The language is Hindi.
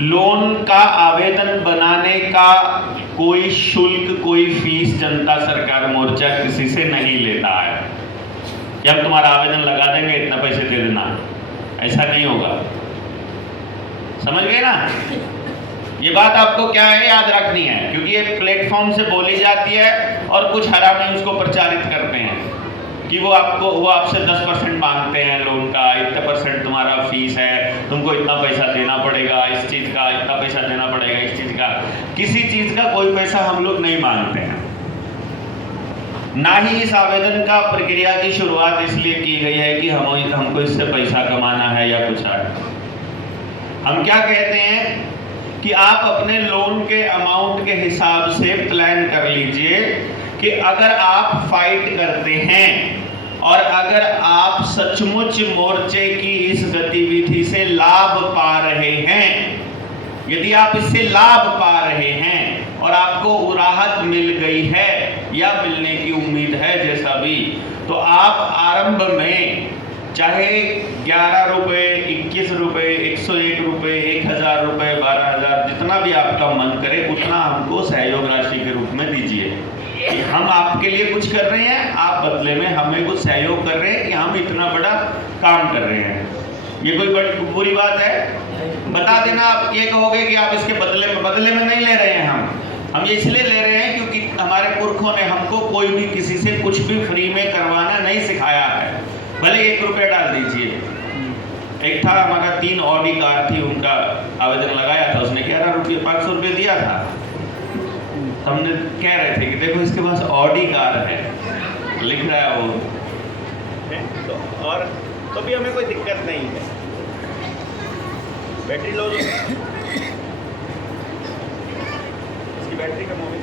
लोन का आवेदन बनाने का कोई शुल्क, कोई फीस जनता सरकार मोर्चा किसी से नहीं लेता है कि हम तुम्हारा आवेदन लगा देंगे, इतना पैसे दे देना। ऐसा नहीं होगा, समझ गए ना? ये बात आपको क्या है, याद रखनी है, क्योंकि ये प्लेटफॉर्म से बोली जाती है और कुछ हरामी उसको प्रचारित करते हैं कि वो आपसे 10% मांगते हैं लोन का, इतना परसेंट तुम्हारा फीस है, तुमको इतना पैसा देना पड़ेगा इस चीज़ का, इतना पैसा देना पड़ेगा इस चीज़ का। किसी चीज़ का कोई पैसा हम लोग नहीं मांगते हैं, ना ही इस आवेदन का प्रक्रिया की शुरुआत इसलिए की गई है कि हमको इससे पैसा कमाना है या कुछ है। हम क्या कहते हैं कि आप अपने लोन के अमाउंट के हिसाब से प्लान कर लीजिए कि अगर आप फाइट करते हैं और अगर आप सचमुच मोर्चे की इस गतिविधि से लाभ पा रहे हैं, यदि आप इससे लाभ पा रहे हैं और आपको राहत मिल गई है या मिलने की उम्मीद है जैसा भी, तो आप आरंभ में चाहे 11 रुपये, 21 रुपये, 101 रुपये, 1000 रुपये, 12,000, जितना भी आपका मन करे उतना हमको सहयोग राशि के रूप में दीजिए कि हम आपके लिए कुछ कर रहे हैं, आप बदले में हमें कुछ सहयोग कर रहे हैं कि हम इतना बड़ा काम कर रहे हैं। ये कोई बड़ी बुरी बात है? बता देना। आप ये कहोगे कि आप इसके बदले में नहीं ले रहे हैं, हम ये इसलिए ले रहे हैं क्योंकि हमारे पुरखों ने हमको कोई भी किसी से कुछ भी फ्री में करवाना नहीं सिखाया है। भले 1 रुपया डाल दीजिए। एक था हमारा 3 ऑडी कार थी, उनका आवेदन लगाया था, उसने 11 रुपये 500 रुपये दिया था। हमने कह रहे थे कि देखो इसके पास ऑडी कार है, लिख रहा है वो तो, और तो भी हमें कोई दिक्कत नहीं है। बैटरी लो, इसकी बैटरी कम हो गई।